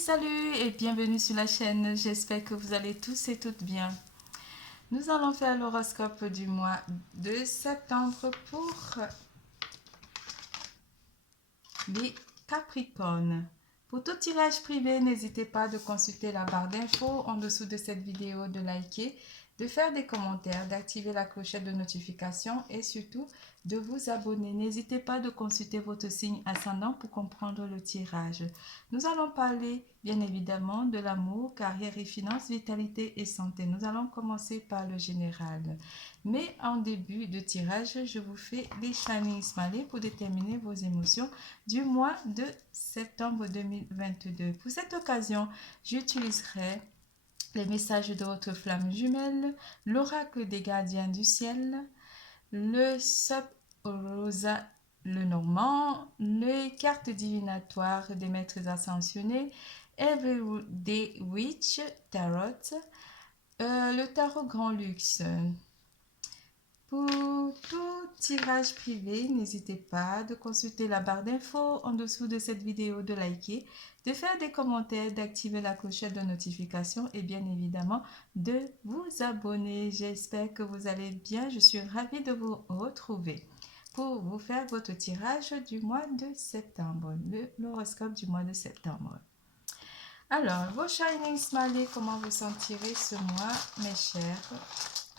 Salut et bienvenue sur la chaîne. J'espère que vous allez tous et toutes bien. Nous allons faire l'horoscope du mois de septembre pour les Capricornes. Pour tout tirage privé, n'hésitez pas de consulter la barre d'infos en dessous de cette vidéo, de liker, de faire des commentaires, d'activer la clochette de notification et surtout de vous abonner. N'hésitez pas de consulter votre signe ascendant pour comprendre le tirage. Nous allons parler bien évidemment de l'amour, carrière et finances, vitalité et santé. Nous allons commencer par le général. Mais en début de tirage, je vous fais les Shining Smiley pour déterminer vos émotions du mois de septembre 2022. Pour cette occasion, j'utiliserai les messages de votre flamme jumelle, l'oracle des gardiens du ciel, le Sub Rosa le Normand, les cartes divinatoires des maîtres ascensionnés, Everyday Witch Tarot, le tarot Grand Luxe. Pour tout tirage privé, n'hésitez pas de consulter la barre d'infos en dessous de cette vidéo, de liker, de faire des commentaires, d'activer la clochette de notification et bien évidemment de vous abonner. J'espère que vous allez bien. Je suis ravie de vous retrouver pour vous faire votre tirage du mois de septembre, l'horoscope du mois de septembre. Alors, vos Shining Smiley, comment vous sentirez ce mois, mes chers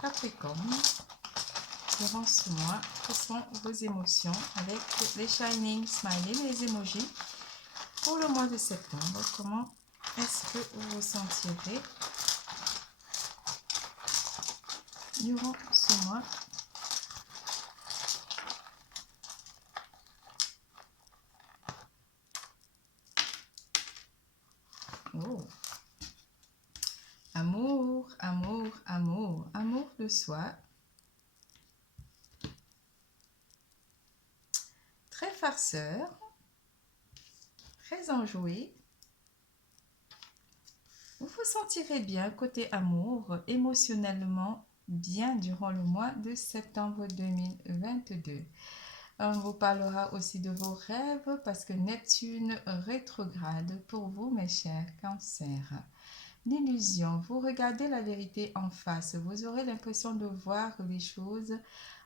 Capricornes? Durant ce mois, quelles sont vos émotions avec les Shining Smiley, les emojis pour le mois de septembre? Comment est-ce que vous vous sentirez durant ce mois? Oh. Amour, amour, amour, amour de soi. Très farceur, très enjoué. Vous vous sentirez bien côté amour, émotionnellement bien durant le mois de septembre 2022. On vous parlera aussi de vos rêves parce que Neptune rétrograde pour vous, mes chers cancers. L'illusion, vous regardez la vérité en face, vous aurez l'impression de voir les choses,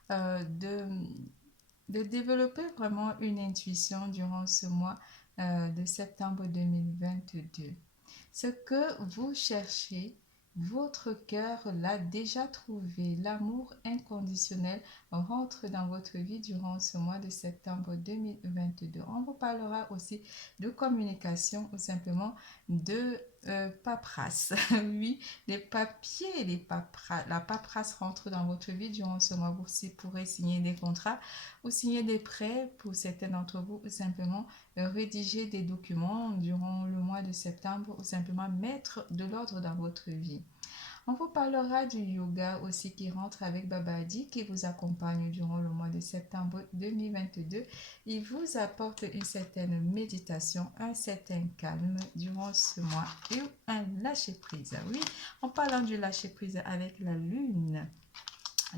de développer vraiment une intuition durant ce mois de septembre 2022. Ce que vous cherchez, votre cœur l'a déjà trouvé. L'amour inconditionnel rentre dans votre vie durant ce mois de septembre 2022. On vous parlera aussi de communication ou simplement de paperasse. Oui, les papiers, la paperasse rentre dans votre vie durant ce mois. Vous pourrez signer des contrats ou signer des prêts pour certains d'entre vous ou simplement rédiger des documents durant le mois de septembre ou simplement mettre de l'ordre dans votre vie. On vous parlera du yoga aussi qui rentre avec Babadi qui vous accompagne durant le mois de septembre 2022. Il vous apporte une certaine méditation, un certain calme durant ce mois et un lâcher-prise. Oui, en parlant du lâcher-prise avec la lune.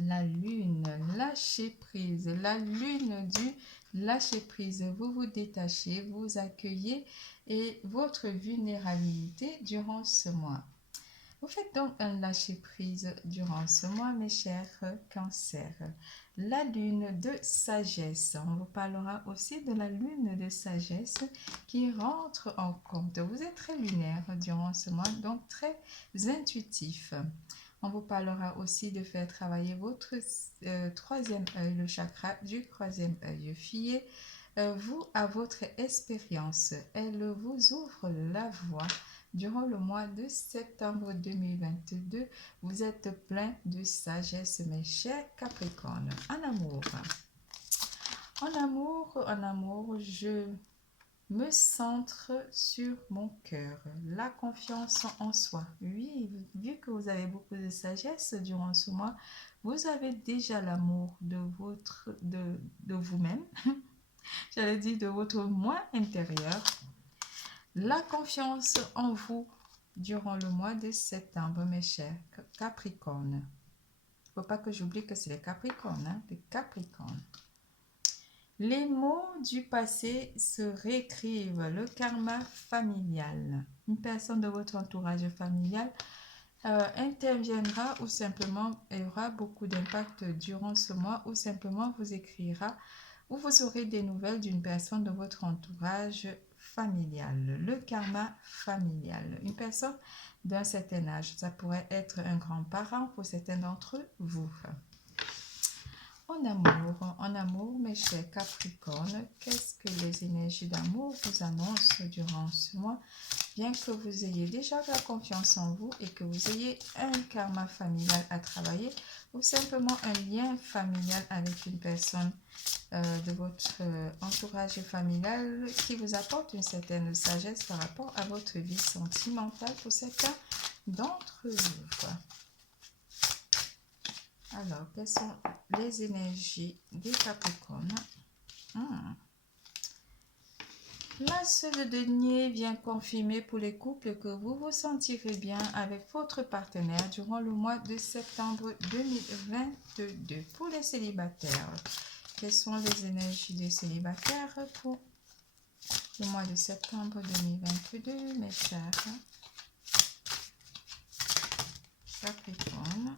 La lune, lâcher prise, la lune du lâcher prise. Vous vous détachez, vous accueillez et votre vulnérabilité durant ce mois. Vous faites donc un lâcher prise durant ce mois, mes chers cancers. La lune de sagesse. On vous parlera aussi de la lune de sagesse qui rentre en compte. Vous êtes très lunaire durant ce mois, donc très intuitif. On vous parlera aussi de faire travailler votre troisième œil, le chakra du troisième œil. Fiez-vous à votre expérience. Elle vous ouvre la voie. Durant le mois de septembre 2022, vous êtes plein de sagesse, mes chers Capricornes. En amour, je me centre sur mon cœur, la confiance en soi. Oui, vu que vous avez beaucoup de sagesse durant ce mois, vous avez déjà l'amour de vous-même, j'allais dire de votre moi intérieur, la confiance en vous durant le mois de septembre, mes chers Capricornes. Il ne faut pas que j'oublie que c'est les Capricornes, les Capricornes. Les mots du passé se réécrivent. Le karma familial. Une personne de votre entourage familial interviendra ou simplement aura beaucoup d'impact durant ce mois ou simplement vous écrira ou vous aurez des nouvelles d'une personne de votre entourage familial. Le karma familial. Une personne d'un certain âge. Ça pourrait être un grand-parent pour certains d'entre vous. En amour, mes chers Capricornes, qu'est-ce que les énergies d'amour vous annoncent durant ce mois? Bien que vous ayez déjà de la confiance en vous et que vous ayez un karma familial à travailler ou simplement un lien familial avec une personne de votre entourage familial qui vous apporte une certaine sagesse par rapport à votre vie sentimentale pour certains d'entre vous. Alors, quelles sont les énergies des Capricornes? L'As de denier vient confirmer pour les couples que vous vous sentirez bien avec votre partenaire durant le mois de septembre 2022. Pour les célibataires, quelles sont les énergies des célibataires pour le mois de septembre 2022, mes chers Capricornes?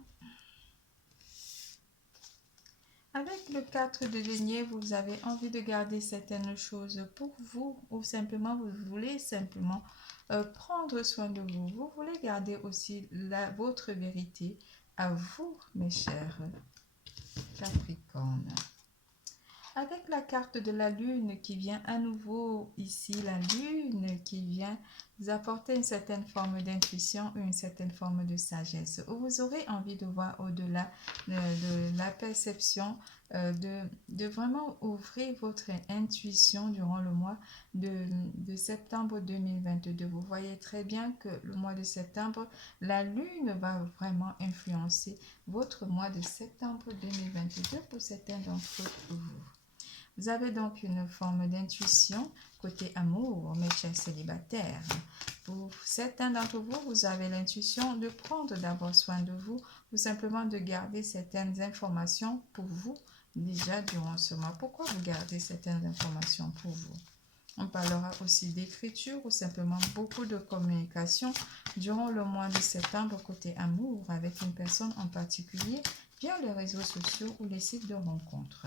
Avec le 4 de denier, vous avez envie de garder certaines choses pour vous ou simplement vous voulez simplement prendre soin de vous. Vous voulez garder aussi votre vérité à vous, mes chers Capricornes. Avec la carte de la lune qui vient à nouveau ici, la lune qui vient vous apporter une certaine forme d'intuition ou une certaine forme de sagesse. Vous aurez envie de voir au-delà de la perception, de vraiment ouvrir votre intuition durant le mois de septembre 2022. Vous voyez très bien que le mois de septembre, la lune va vraiment influencer votre mois de septembre 2022 pour certains d'entre vous. Vous avez donc une forme d'intuition côté amour, mes chers célibataires. Pour certains d'entre vous, vous avez l'intuition de prendre d'abord soin de vous ou simplement de garder certaines informations pour vous déjà durant ce mois. Pourquoi vous gardez certaines informations pour vous? On parlera aussi d'écriture ou simplement beaucoup de communication durant le mois de septembre côté amour avec une personne en particulier via les réseaux sociaux ou les sites de rencontres.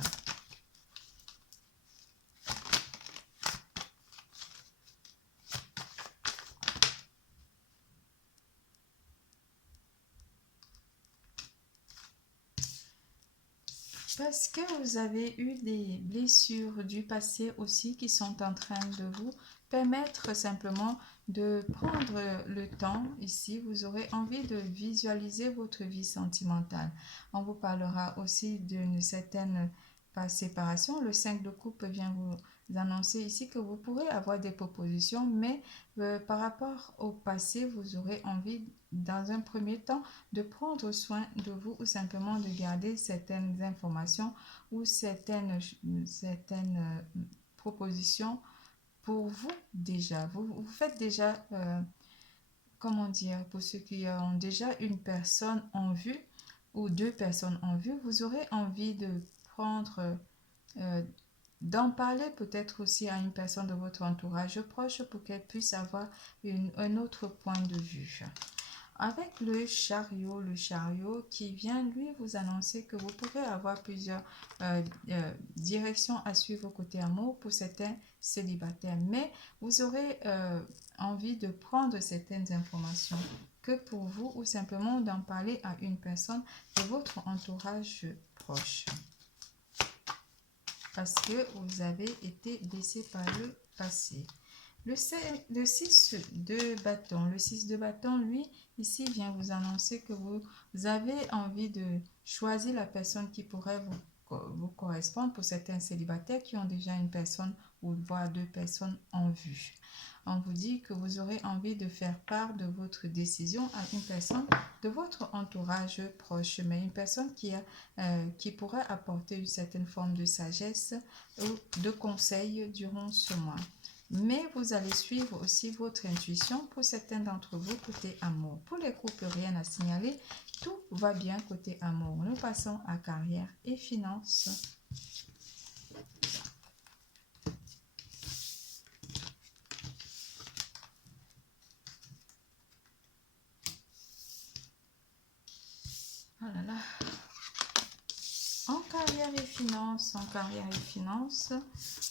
Parce que vous avez eu des blessures du passé aussi qui sont en train de vous permettre simplement de prendre le temps ici. Vous aurez envie de visualiser votre vie sentimentale. On vous parlera aussi d'une certaine séparation. Le 5 de coupe vient vous annoncer ici que vous pourrez avoir des propositions, mais par rapport au passé, vous aurez envie dans un premier temps de prendre soin de vous ou simplement de garder certaines informations ou certaines propositions pour vous déjà. Vous faites déjà, comment dire, pour ceux qui ont déjà une personne en vue ou deux personnes en vue, vous aurez envie de prendre, euh, d'en parler peut-être aussi à une personne de votre entourage proche pour qu'elle puisse avoir un autre point de vue. Avec le chariot qui vient lui vous annoncer que vous pourrez avoir plusieurs directions à suivre côté amour pour certains célibataires, mais vous aurez envie de prendre certaines informations que pour vous ou simplement d'en parler à une personne de votre entourage proche. Parce que vous avez été blessé par le passé. Le 6 de bâton. Le 6 de bâton, lui, ici, vient vous annoncer que vous avez envie de choisir la personne qui pourrait vous correspondre pour certains célibataires qui ont déjà une personne ou voire deux personnes en vue. On vous dit que vous aurez envie de faire part de votre décision à une personne de votre entourage proche, mais une personne qui pourrait apporter une certaine forme de sagesse ou de conseil durant ce mois. Mais vous allez suivre aussi votre intuition pour certains d'entre vous côté amour. Pour les couples, rien à signaler. Tout va bien côté amour. Nous passons à carrière et finances. carrière et finances,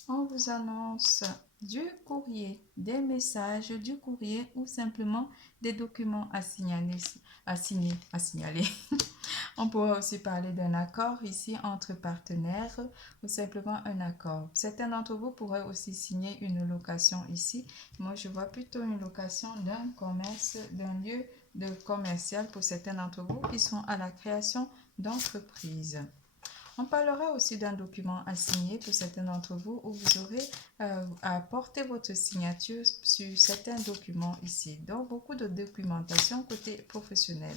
on vous annonce du courrier, des messages du courrier ou simplement des documents à signaler, à signaler. On pourrait aussi parler d'un accord ici entre partenaires ou simplement un accord. Certains d'entre vous pourraient aussi signer une location ici. Moi, je vois plutôt une location d'un commerce, d'un lieu de commercial pour certains d'entre vous qui sont à la création d'entreprises. On parlera aussi d'un document à signer pour certains d'entre vous où vous aurez à apporter votre signature sur certains documents ici. Donc, beaucoup de documentation côté professionnel.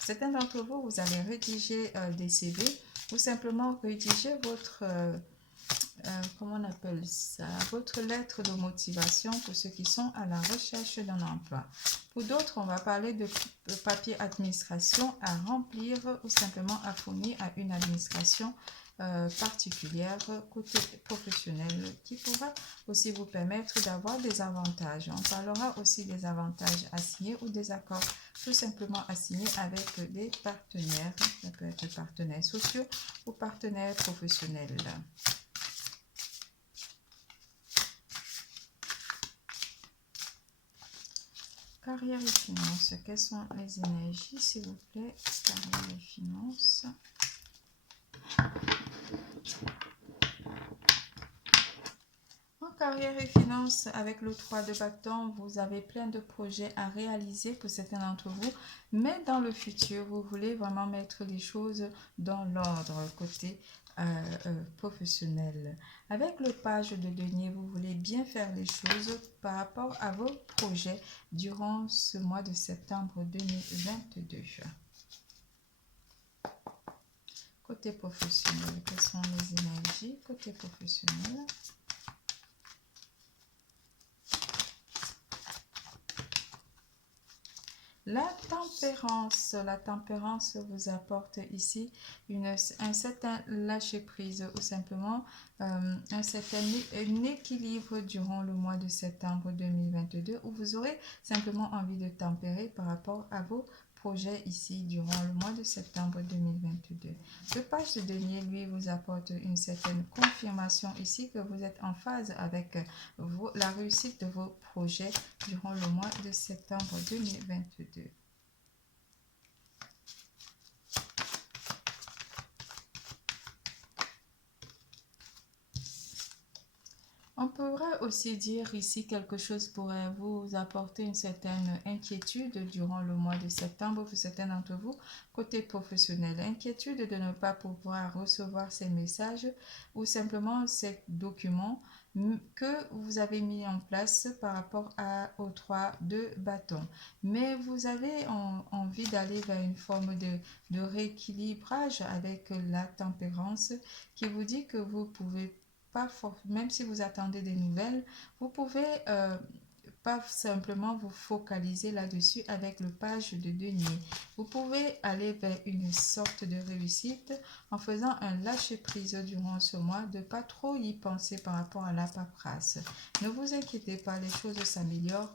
Certains d'entre vous, vous allez rédiger des CV ou simplement rédiger votre, comment on appelle ça, votre lettre de motivation pour ceux qui sont à la recherche d'un emploi. Pour d'autres, on va parler de papier administration à remplir ou simplement à fournir à une administration particulière côté professionnel qui pourra aussi vous permettre d'avoir des avantages. On parlera aussi des avantages à signer ou des accords tout simplement à signer avec des partenaires, ça peut être partenaires sociaux ou partenaires professionnels. Carrière et finances, quelles sont les énergies s'il vous plaît? Carrière et finances. En carrière et finances, avec le 3 de bâton, vous avez plein de projets à réaliser pour certains d'entre vous, mais dans le futur, vous voulez vraiment mettre les choses dans l'ordre côté professionnel. Avec le page de denier, vous voulez bien faire les choses par rapport à vos projets durant ce mois de septembre 2022. Côté professionnel, quelles sont les énergies côté professionnel? La tempérance vous apporte ici un certain lâcher-prise ou simplement un certain équilibre durant le mois de septembre 2022 où vous aurez simplement envie de tempérer par rapport à vos projets ici durant le mois de septembre 2022. Le page de denier, lui, vous apporte une certaine confirmation ici que vous êtes en phase avec la réussite de vos projets durant le mois de septembre 2022. On pourrait aussi dire ici quelque chose pourrait vous apporter une certaine inquiétude durant le mois de septembre pour certains d'entre vous, côté professionnel. Inquiétude de ne pas pouvoir recevoir ces messages ou simplement ces documents que vous avez mis en place par rapport aux 3 de bâton. Mais vous avez envie d'aller vers une forme de rééquilibrage avec la tempérance qui vous dit que vous pouvez pas même si vous attendez des nouvelles, vous pouvez pas simplement vous focaliser là-dessus avec le page de denier. Vous pouvez aller vers une sorte de réussite en faisant un lâcher-prise durant ce mois, de pas trop y penser par rapport à la paperasse. Ne vous inquiétez pas, les choses s'améliorent.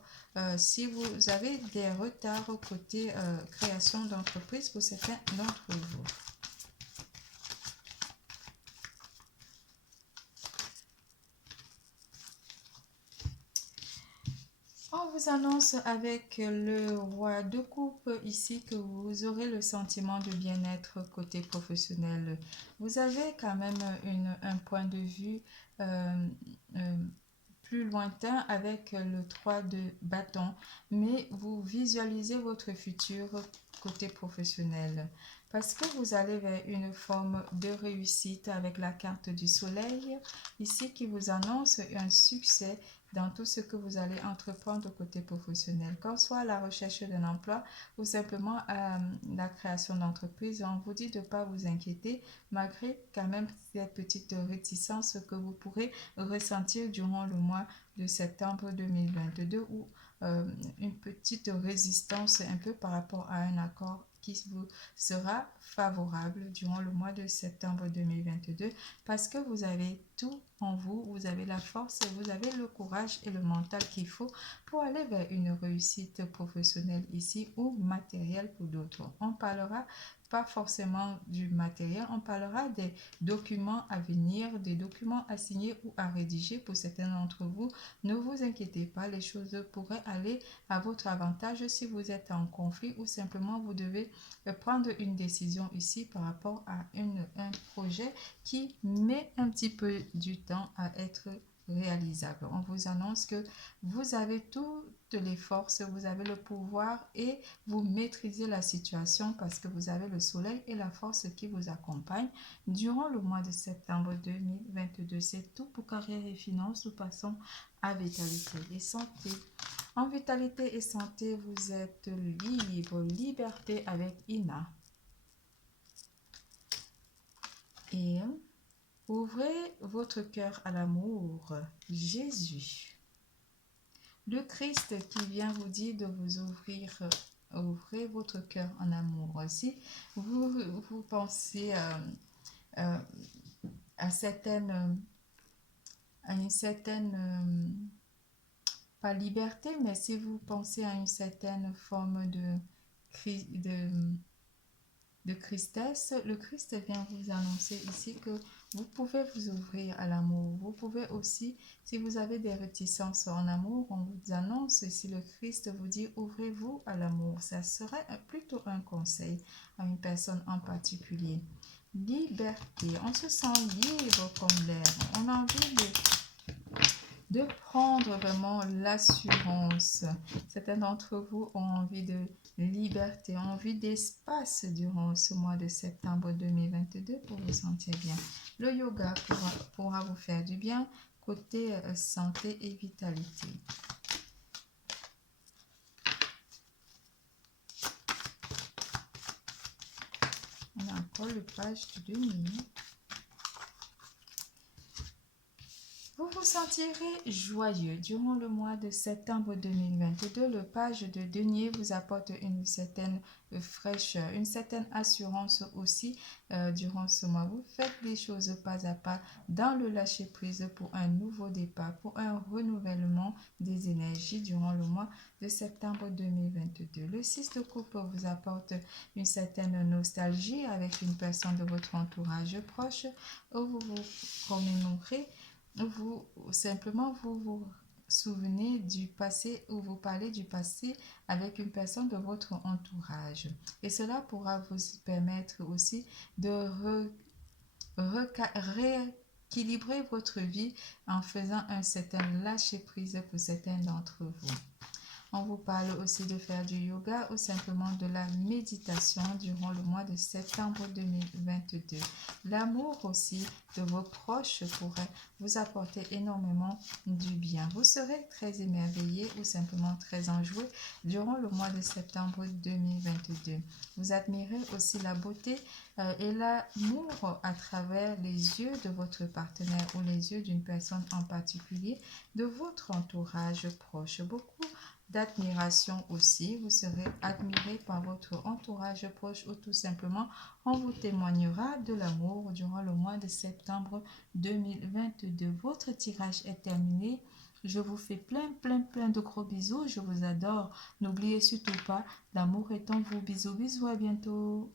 Si vous avez des retards côté création d'entreprise pour certains d'entre vous. On vous annonce avec le roi de coupe ici que vous aurez le sentiment de bien-être côté professionnel. Vous avez quand même un point de vue plus lointain avec le 3 de bâton, mais vous visualisez votre futur côté professionnel parce que vous allez vers une forme de réussite avec la carte du soleil ici qui vous annonce un succès dans tout ce que vous allez entreprendre côté professionnel, qu'en soit la recherche d'un emploi ou simplement la création d'entreprise. On vous dit de ne pas vous inquiéter malgré quand même cette petite réticence que vous pourrez ressentir durant le mois de septembre 2022 ou une petite résistance un peu par rapport à un accord qui vous sera favorable durant le mois de septembre 2022 parce que vous avez tout en vous, vous avez la force, vous avez le courage et le mental qu'il faut pour aller vers une réussite professionnelle ici ou matérielle pour d'autres. On parlera pas forcément du matériel, on parlera des documents à venir, des documents à signer ou à rédiger pour certains d'entre vous. Ne vous inquiétez pas, les choses pourraient aller à votre avantage si vous êtes en conflit ou simplement vous devez prendre une décision ici par rapport à un projet qui met un petit peu du temps à être réalisable. On vous annonce que vous avez toutes les forces, vous avez le pouvoir et vous maîtrisez la situation parce que vous avez le soleil et la force qui vous accompagnent durant le mois de septembre 2022. C'est tout pour carrière et finances. Nous passons à vitalité et santé. En vitalité et santé, vous êtes libre, liberté avec Ina. Et ouvrez votre cœur à l'amour, Jésus. Le Christ qui vient vous dire de vous ouvrir, ouvrez votre cœur en amour. Si vous pensez à une certaine pas liberté, mais si vous pensez à une certaine forme de tristesse, le Christ vient vous annoncer ici que vous pouvez vous ouvrir à l'amour. Vous pouvez aussi, si vous avez des réticences en amour, on vous annonce, si le Christ vous dit ouvrez-vous à l'amour. Ça serait plutôt un conseil à une personne en particulier. Liberté, on se sent libre comme l'air. On a envie de prendre vraiment l'assurance. Certains d'entre vous ont envie de liberté, ont envie d'espace durant ce mois de septembre 2022 pour vous sentir bien. Le yoga pourra vous faire du bien côté santé et vitalité. On a encore le page du denier. Vous vous sentirez joyeux durant le mois de septembre 2022. Le page de denier vous apporte une certaine fraîcheur, une certaine assurance aussi durant ce mois. Vous faites les choses pas à pas dans le lâcher-prise pour un nouveau départ, pour un renouvellement des énergies durant le mois de septembre 2022. Le 6 de coupe vous apporte une certaine nostalgie avec une personne de votre entourage proche où vous vous commémorez. Vous vous souvenez du passé ou vous parlez du passé avec une personne de votre entourage. Et cela pourra vous permettre aussi de rééquilibrer votre vie en faisant un certain lâcher-prise pour certains d'entre vous. On vous parle aussi de faire du yoga ou simplement de la méditation durant le mois de septembre 2022. L'amour aussi de vos proches pourrait vous apporter énormément du bien. Vous serez très émerveillé ou simplement très enjoué durant le mois de septembre 2022. Vous admirez aussi la beauté et l'amour à travers les yeux de votre partenaire ou les yeux d'une personne en particulier de votre entourage proche. Beaucoup d'admiration aussi. Vous serez admiré par votre entourage proche ou tout simplement on vous témoignera de l'amour durant le mois de septembre 2022. Votre tirage est terminé. Je vous fais plein de gros bisous. Je vous adore. N'oubliez surtout pas, l'amour est en vous. Bisous, bisous, à bientôt.